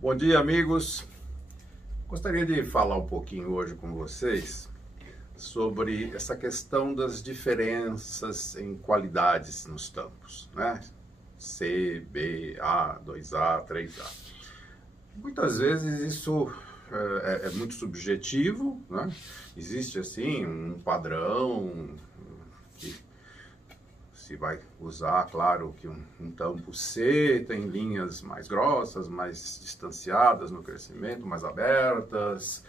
Bom dia, amigos. Gostaria de falar um pouquinho hoje com vocês sobre essa questão das diferenças em qualidades nos tampos, né? C, B, A, 2A, 3A. Muitas vezes isso é muito subjetivo, né? Existe assim um padrão que se vai usar, claro, que um tampo C tem linhas mais grossas, mais distanciadas no crescimento, mais abertas,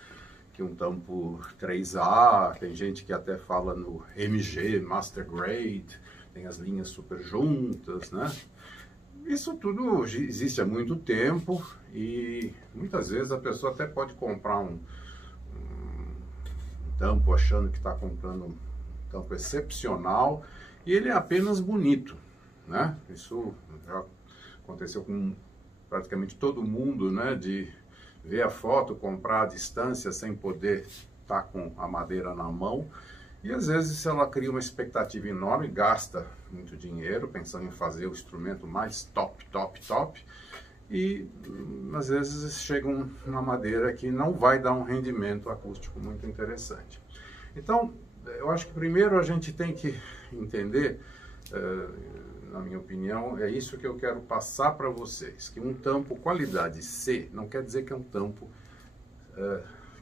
que um tampo 3A, tem gente que até fala no MG, Master Grade, tem as linhas super juntas, né? Isso tudo existe há muito tempo e muitas vezes a pessoa até pode comprar um tampo achando que está comprando um tampo excepcional, e ele é apenas bonito, né? Isso já aconteceu com praticamente todo mundo, né? De ver a foto, comprar à distância sem poder estar com a madeira na mão. E às vezes ela cria uma expectativa enorme, gasta muito dinheiro pensando em fazer o instrumento mais top. E às vezes chega uma madeira que não vai dar um rendimento acústico muito interessante. Então, eu acho que primeiro a gente tem que entender, na minha opinião, é isso que eu quero passar para vocês, que um tampo qualidade C não quer dizer que é um tampo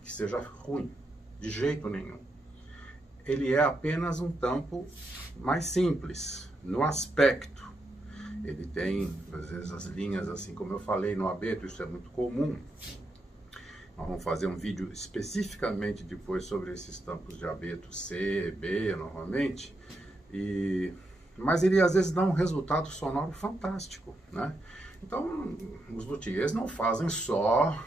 que seja ruim, de jeito nenhum. Ele é apenas um tampo mais simples, no aspecto. Ele tem, às vezes, as linhas, assim como eu falei no abeto, isso é muito comum. Nós vamos fazer um vídeo especificamente depois sobre esses tampos de abeto C, B, novamente. Mas ele às vezes dá um resultado sonoro fantástico, né? Então, os luthiers não fazem só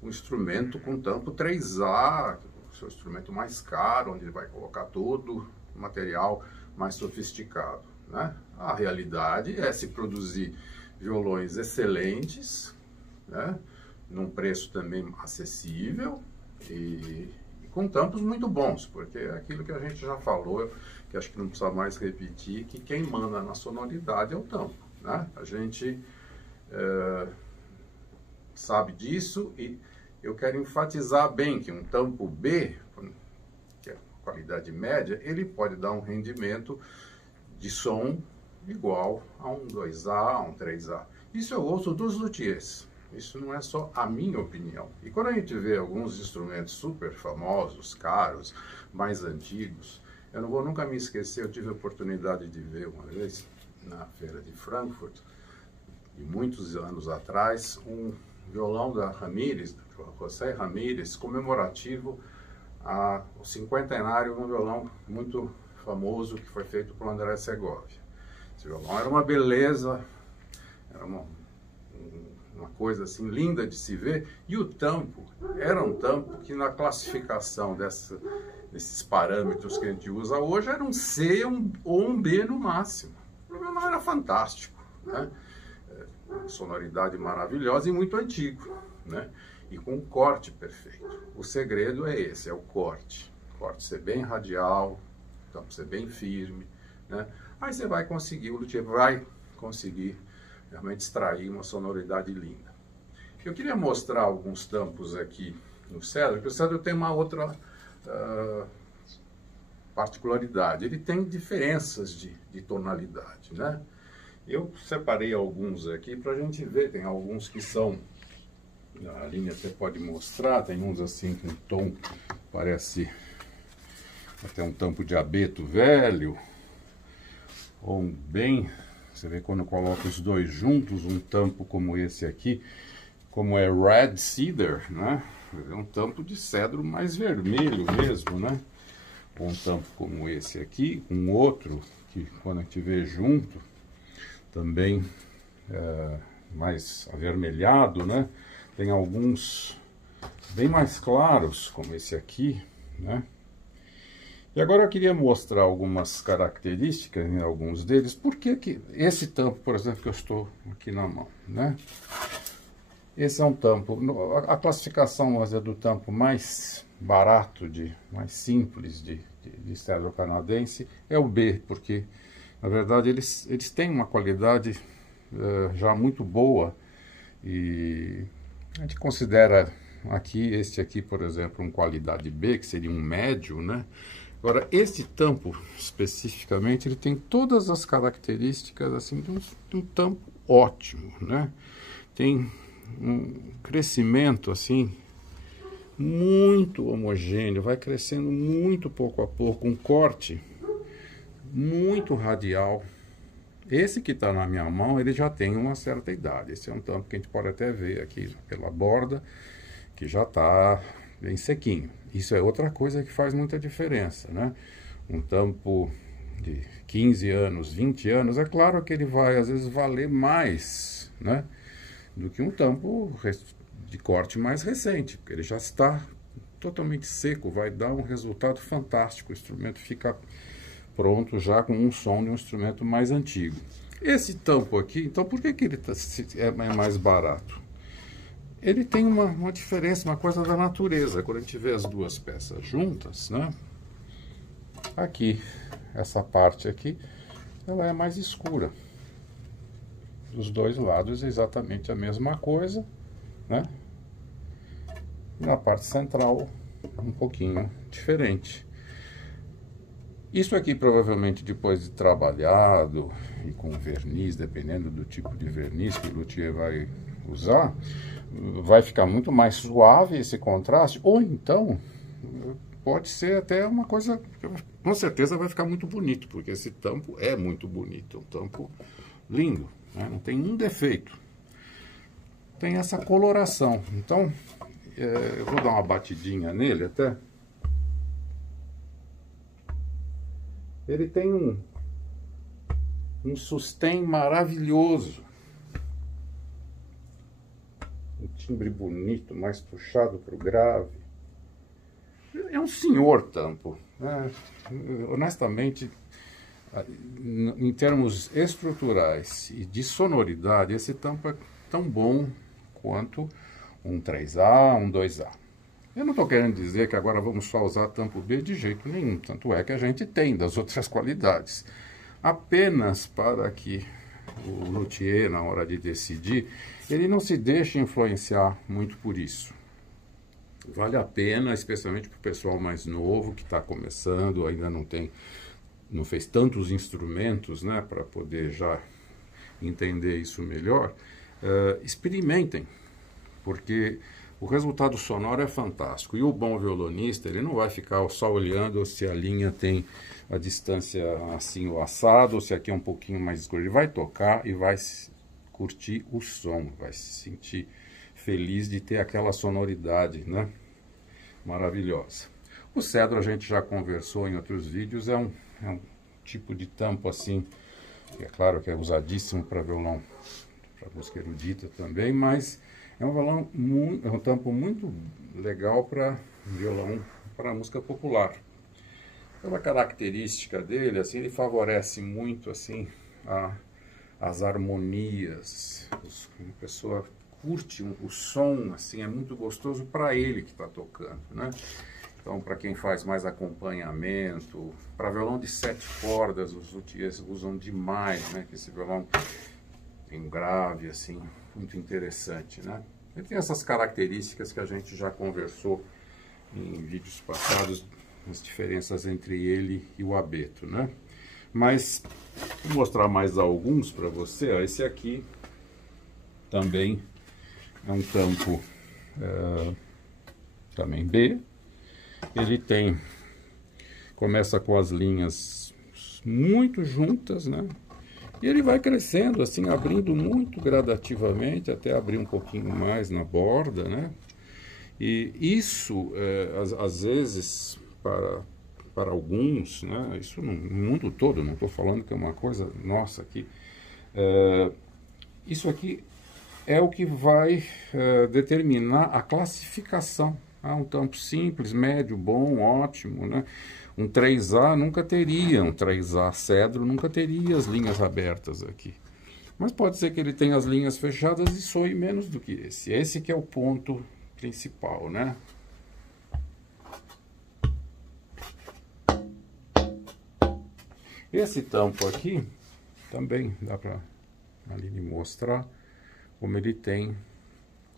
um instrumento com tampo 3A, o seu instrumento mais caro, onde ele vai colocar todo o material mais sofisticado, né? A realidade é se produzir violões excelentes, né? Num preço também acessível e com tampos muito bons, porque é aquilo que a gente já falou, que acho que não precisa mais repetir, que quem manda na sonoridade é o tampo, né? A gente sabe disso e eu quero enfatizar bem que um tampo B, que é qualidade média, ele pode dar um rendimento de som igual a um 2A, a um 3A. Isso eu ouço dos luthiers. Isso não é só a minha opinião. E quando a gente vê alguns instrumentos super famosos, caros, mais antigos, eu não vou nunca me esquecer, eu tive a oportunidade de ver uma vez, na feira de Frankfurt, e muitos anos atrás, um violão da Ramírez, José Ramírez, comemorativo ao cinquentenário de um violão muito famoso que foi feito por André Segovia. Esse violão era uma beleza, era uma coisa assim linda de se ver, e o tampo era um tampo que na classificação desses parâmetros que a gente usa hoje era um C ou um B no máximo. O violão era fantástico, né? Sonoridade maravilhosa e muito antigo, né? E com um corte perfeito. O segredo é esse, é o corte. O corte ser bem radial, o tampo ser bem firme, né? Aí você vai conseguir, o luthier vai conseguir realmente extrair uma sonoridade linda. Eu queria mostrar alguns tampos aqui no cedro, porque o cedro tem uma outra particularidade. Ele tem diferenças de tonalidade, né? Eu separei alguns aqui para a gente ver. Tem alguns que são, a linha você pode mostrar, tem uns assim com tom, parece até um tampo de abeto velho, ou um bem... Você vê quando coloca os dois juntos, um tampo como esse aqui, como é Red Cedar, né? É um tampo de cedro mais vermelho mesmo, né? Um tampo como esse aqui, um outro que quando a gente vê junto, também mais avermelhado, né? Tem alguns bem mais claros, como esse aqui, né? E agora eu queria mostrar algumas características em alguns deles. Por que esse tampo, por exemplo, que eu estou aqui na mão, né? Esse é um tampo, a classificação é do tampo mais barato, mais simples de cedro canadense, é o B, porque na verdade eles têm uma qualidade já muito boa e A gente considera aqui, este aqui, por exemplo, um qualidade B, que seria um médio, né? Agora, este tampo, especificamente, ele tem todas as características, assim, de um tampo ótimo, né? Tem um crescimento, assim, muito homogêneo, vai crescendo muito pouco a pouco, um corte muito radial. Esse que está na minha mão, ele já tem uma certa idade. Esse é um tampo que a gente pode até ver aqui pela borda, que já está bem sequinho. Isso é outra coisa que faz muita diferença, né? Um tampo de 15 anos, 20 anos, é claro que ele vai, às vezes, valer mais, né? Do que um tampo de corte mais recente, porque ele já está totalmente seco, vai dar um resultado fantástico. O instrumento fica pronto já com um som de um instrumento mais antigo. Esse tampo aqui, então, por que ele é mais barato? Ele tem uma diferença, uma coisa da natureza. Quando a gente vê as duas peças juntas, né? Aqui, essa parte aqui, ela é mais escura. Dos dois lados é exatamente a mesma coisa, né? Na parte central, um pouquinho diferente. Isso aqui, provavelmente, depois de trabalhado e com verniz, dependendo do tipo de verniz que o luthier vai usar, vai ficar muito mais suave esse contraste, ou então pode ser até uma coisa, com certeza vai ficar muito bonito, porque esse tampo é muito bonito, um tampo lindo, né? Não tem um defeito. Tem essa coloração, então eu vou dar uma batidinha nele até. Ele tem um sustain maravilhoso. Um timbre bonito, mais puxado para o grave. É um senhor tampo, né? Honestamente, em termos estruturais e de sonoridade, esse tampo é tão bom quanto um 3A, um 2A. Eu não estou querendo dizer que agora vamos só usar tampo B de jeito nenhum, tanto é que a gente tem das outras qualidades. Apenas para que o luthier, na hora de decidir, ele não se deixe influenciar muito por isso. Vale a pena, especialmente para o pessoal mais novo, que está começando, ainda não fez tantos instrumentos, né, para poder já entender isso melhor. Experimentem, porque o resultado sonoro é fantástico. E o bom violonista, ele não vai ficar só olhando se a linha tem a distância assim ou assado, ou se aqui é um pouquinho mais escuro. Ele vai tocar e vai curtir o som, vai se sentir feliz de ter aquela sonoridade, né? Maravilhosa. O cedro a gente já conversou em outros vídeos, é um tipo de tampo assim, que é claro que é usadíssimo para violão, para música erudita também, mas é um tampo muito legal para violão, para música popular. Pela característica dele, assim, ele favorece muito assim as harmonias. A pessoa curte o som, assim, é muito gostoso para ele que está tocando, né? Então, para quem faz mais acompanhamento, para violão de 7 cordas, os luthiers usam demais, né? Que esse violão tem um grave, assim, muito interessante, né? Ele tem essas características que a gente já conversou em vídeos passados, as diferenças entre ele e o abeto, né? Mas, vou mostrar mais alguns para você. Ó, esse aqui também é um tampo também B. Ele começa com as linhas muito juntas, né? E ele vai crescendo, assim, abrindo muito gradativamente, até abrir um pouquinho mais na borda, né? E isso, às vezes, para alguns, né? Isso no mundo todo, não estou falando que é uma coisa nossa aqui. Isso aqui é o que vai determinar a classificação. Um tampo simples, médio, bom, ótimo, né? Um 3A nunca teria, um 3A cedro nunca teria as linhas abertas aqui. Mas pode ser que ele tenha as linhas fechadas e soe menos do que esse. Esse que é o ponto principal, né? Esse tampo aqui, também dá para ali mostrar como ele tem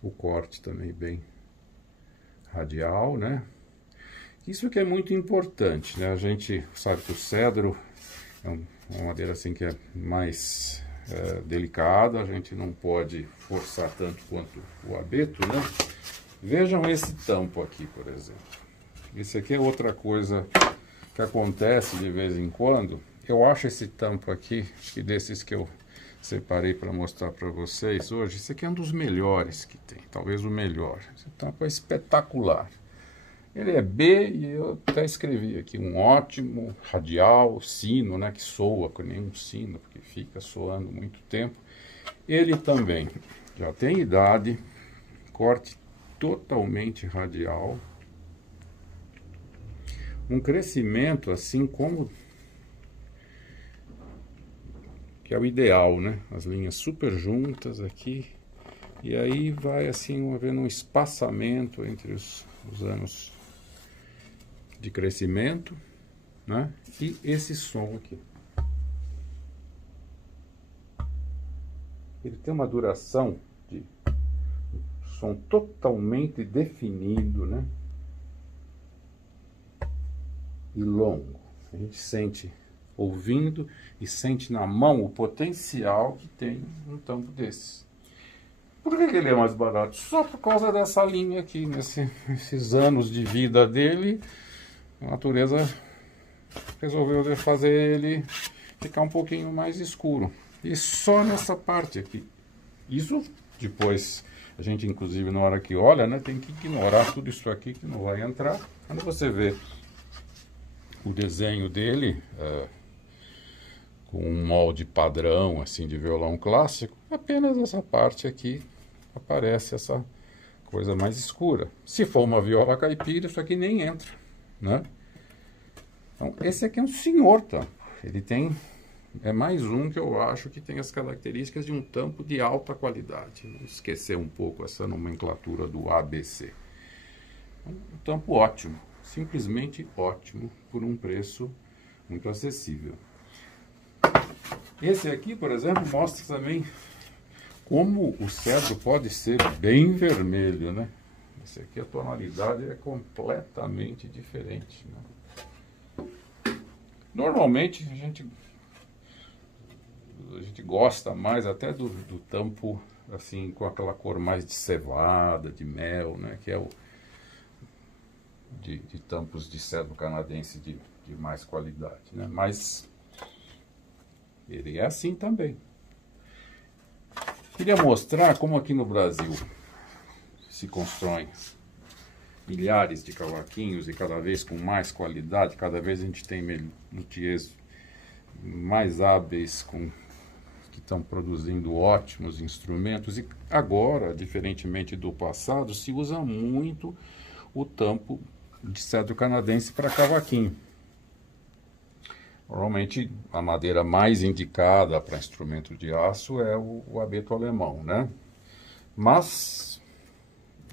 O corte também bem radial, né? Isso que é muito importante, né? A gente sabe que o cedro é uma madeira assim que é mais delicada, a gente não pode forçar tanto quanto o abeto, né? Vejam esse tampo aqui, por exemplo. Esse aqui é outra coisa que acontece de vez em quando. Eu acho esse tampo aqui, acho que desses que eu separei para mostrar para vocês hoje, esse aqui é um dos melhores que tem, talvez o melhor. Esse tampo é espetacular. Ele é B e eu até escrevi aqui, um ótimo radial, sino, né, que soa com nenhum sino, porque fica soando muito tempo. Ele também já tem idade, corte totalmente radial, um crescimento assim como que é o ideal, né? As linhas super juntas aqui, e aí vai assim havendo um espaçamento entre os anos de crescimento, né? E esse som aqui. Ele tem uma duração de som totalmente definido, né? E longo. A gente sente ouvindo e sente na mão o potencial que tem um tampo desses. Por que ele é mais barato? Só por causa dessa linha aqui, nesses anos de vida dele, a natureza resolveu fazer ele ficar um pouquinho mais escuro. E só nessa parte aqui. Isso depois, a gente inclusive na hora que olha, né, tem que ignorar tudo isso aqui que não vai entrar. Quando você vê o desenho dele, com um molde padrão assim de violão clássico, apenas essa parte aqui aparece essa coisa mais escura. Se for uma viola caipira, isso aqui nem entra, né? Então, esse aqui é um senhor tampo. Ele tem, é mais um que eu acho que tem as características de um tampo de alta qualidade. Vamos esquecer um pouco essa nomenclatura do ABC. Um tampo ótimo, simplesmente ótimo, por um preço muito acessível. Esse aqui, por exemplo, mostra também como o cedro pode ser bem vermelho, né? Esse aqui, a tonalidade é completamente diferente, né? Normalmente a gente gosta mais até do tampo assim com aquela cor mais de cevada, de mel, né? Que é o de tampos de cedro canadense de mais qualidade, né? Mas ele é assim também. Queria mostrar como aqui no Brasil se constroem milhares de cavaquinhos e cada vez com mais qualidade, cada vez a gente tem luthiers mais hábeis que estão produzindo ótimos instrumentos, e agora, diferentemente do passado, se usa muito o tampo de cedro canadense para cavaquinho. Normalmente a madeira mais indicada para instrumento de aço é o abeto alemão, né? Mas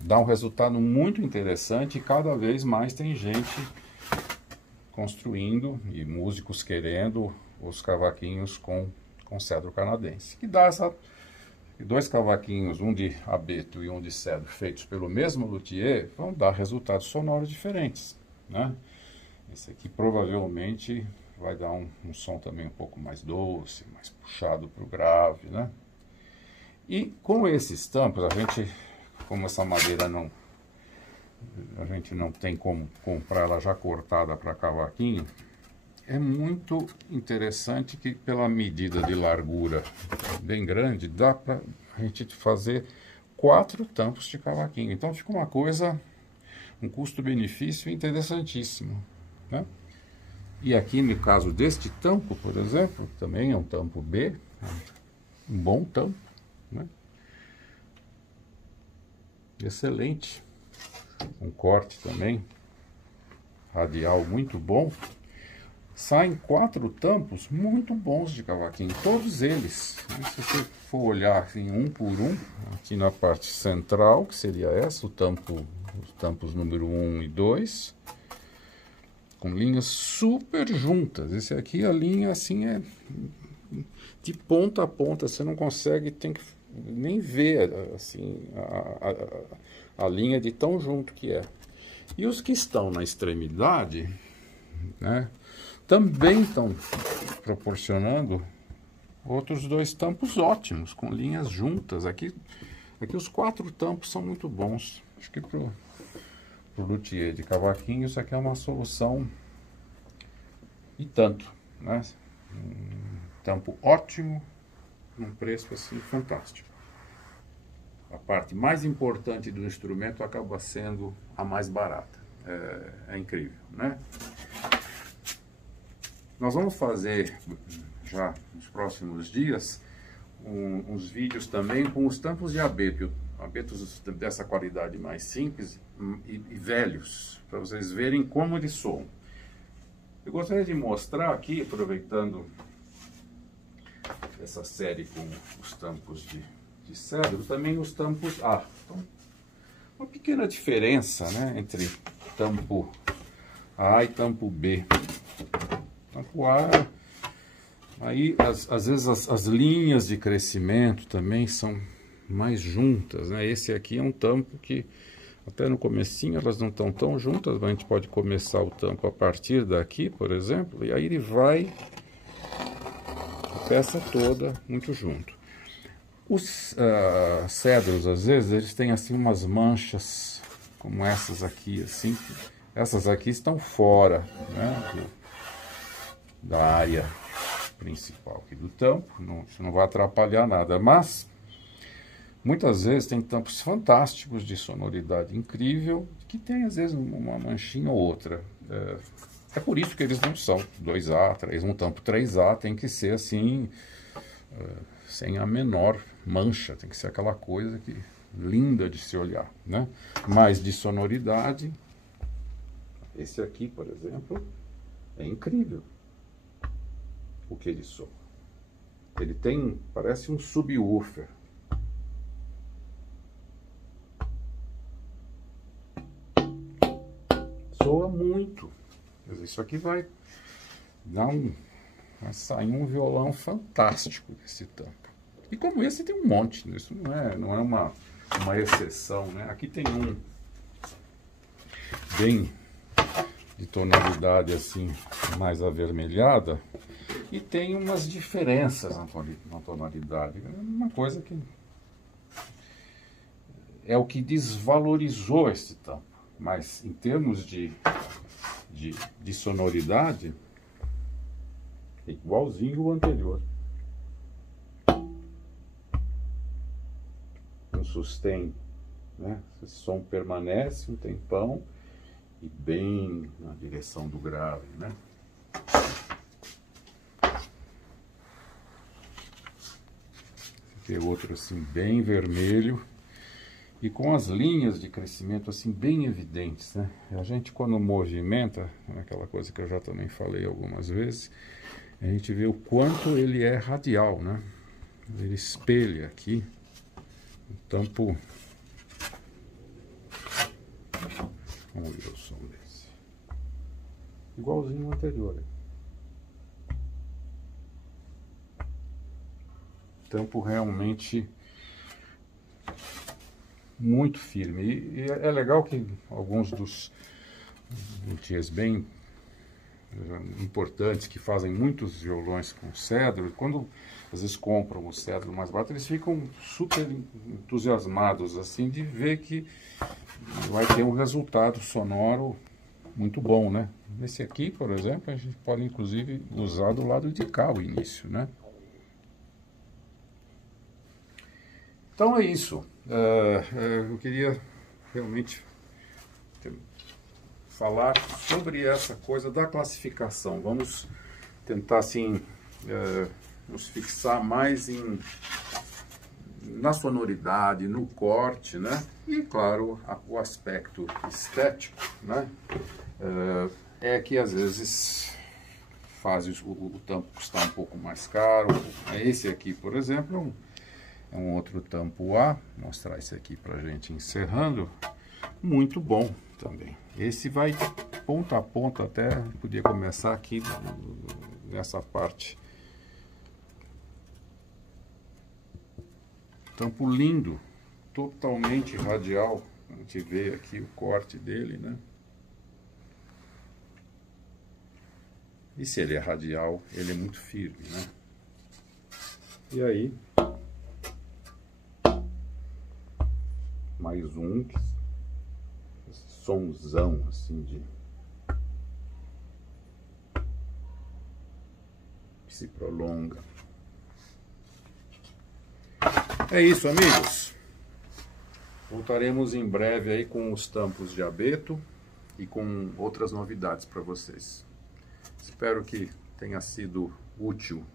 dá um resultado muito interessante e cada vez mais tem gente construindo e músicos querendo os cavaquinhos com cedro canadense. Que dá dois cavaquinhos, um de abeto e um de cedro, feitos pelo mesmo luthier, vão dar resultados sonoros diferentes, né? Esse aqui provavelmente vai dar um som também um pouco mais doce, mais puxado para o grave, né? E com esses tampos, como essa madeira a gente não tem como comprar ela já cortada para cavaquinho, é muito interessante que pela medida de largura bem grande, dá para a gente fazer 4 tampos de cavaquinho. Então fica uma coisa, um custo-benefício interessantíssimo, né? E aqui no caso deste tampo, por exemplo, também é um tampo B, um bom tampo, né? Excelente, um corte também radial muito bom. Saem 4 tampos muito bons de cavaquinho, todos eles. Se você for olhar assim, um por um, aqui na parte central, que seria essa, os tampos número 1 e 2, com linhas super juntas. Esse aqui, a linha assim é de ponta a ponta, você não consegue, tem que nem vê assim, a linha de tão junto que é. E os que estão na extremidade, né, também estão proporcionando outros dois tampos ótimos, com linhas juntas. Aqui os 4 tampos são muito bons. Acho que pro luthier de cavaquinho isso aqui é uma solução e tanto, né? Um tampo ótimo, num preço assim fantástico. A parte mais importante do instrumento acaba sendo a mais barata. É incrível, né? Nós vamos fazer já nos próximos dias uns vídeos também com os tampos de abeto, abetos dessa qualidade mais simples e velhos, para vocês verem como eles soam. Eu gostaria de mostrar aqui, aproveitando essa série com os tampos de cedro, também os tampos A. Então, uma pequena diferença, né, entre tampo A e tampo B. Tampo A, aí às vezes as linhas de crescimento também são mais juntas, né? Esse aqui é um tampo que até no comecinho elas não estão tão juntas, mas a gente pode começar o tampo a partir daqui, por exemplo, e aí ele vai a peça toda muito junto. Os cedros, às vezes, eles têm assim umas manchas como essas aqui, assim. Essas aqui estão fora, né, da área principal aqui do tampo, isso não vai atrapalhar nada, mas muitas vezes tem tampos fantásticos de sonoridade incrível, que tem às vezes uma manchinha ou outra. É por isso que eles não são 2A, 3, um tampo 3A tem que ser assim, sem a menor mancha, tem que ser aquela coisa que linda de se olhar, né? Mas de sonoridade, esse aqui, por exemplo, é incrível o que ele soa. Ele tem, parece um subwoofer. Soa muito. Isso aqui vai dar vai sair um violão fantástico desse tampo. E como esse tem um monte, isso não é uma exceção, né? Aqui tem um bem de tonalidade assim mais avermelhada e tem umas diferenças na tonalidade. É uma coisa que é o que desvalorizou esse tampo, mas em termos de sonoridade é igualzinho o anterior. Um sustain, né? Esse som permanece um tempão e bem na direção do grave, né? Esse aqui é outro assim bem vermelho e com as linhas de crescimento assim bem evidentes, né? A gente quando movimenta, aquela coisa que eu já também falei algumas vezes, a gente vê o quanto ele é radial, né? Ele espelha aqui o tampo. Vamos ver o som desse. Igualzinho ao anterior. Tampo realmente muito firme. E é legal que alguns dos luthiers bem importantes que fazem muitos violões com cedro, quando às vezes compram o cedro mais barato, eles ficam super entusiasmados assim de ver que vai ter um resultado sonoro muito bom, né? Esse aqui, por exemplo, a gente pode inclusive usar do lado de cá o início, né? Então é isso. Eu queria realmente falar sobre essa coisa da classificação. Vamos tentar assim nos fixar mais na sonoridade, no corte, né? E claro, o aspecto estético, né? É que às vezes faz o tampo custar um pouco mais caro. Esse aqui, por exemplo, é um outro tampo A. Vou mostrar esse aqui pra gente encerrando. Muito bom também. Esse vai ponta a ponta, até podia começar aqui nessa parte Tampo lindo, totalmente radial. A gente vê aqui o corte dele, né? E se ele é radial, ele é muito firme, né? E aí, mais um, esse sonzão assim que se prolonga. É isso, amigos. Voltaremos em breve aí com os tampos de abeto e com outras novidades para vocês. Espero que tenha sido útil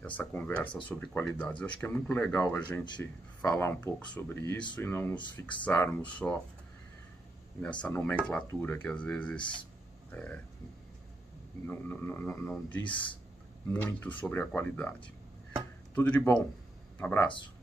essa conversa sobre qualidades. Eu acho que é muito legal a gente falar um pouco sobre isso e não nos fixarmos só nessa nomenclatura que às vezes não diz muito sobre a qualidade. Tudo de bom. Um abraço.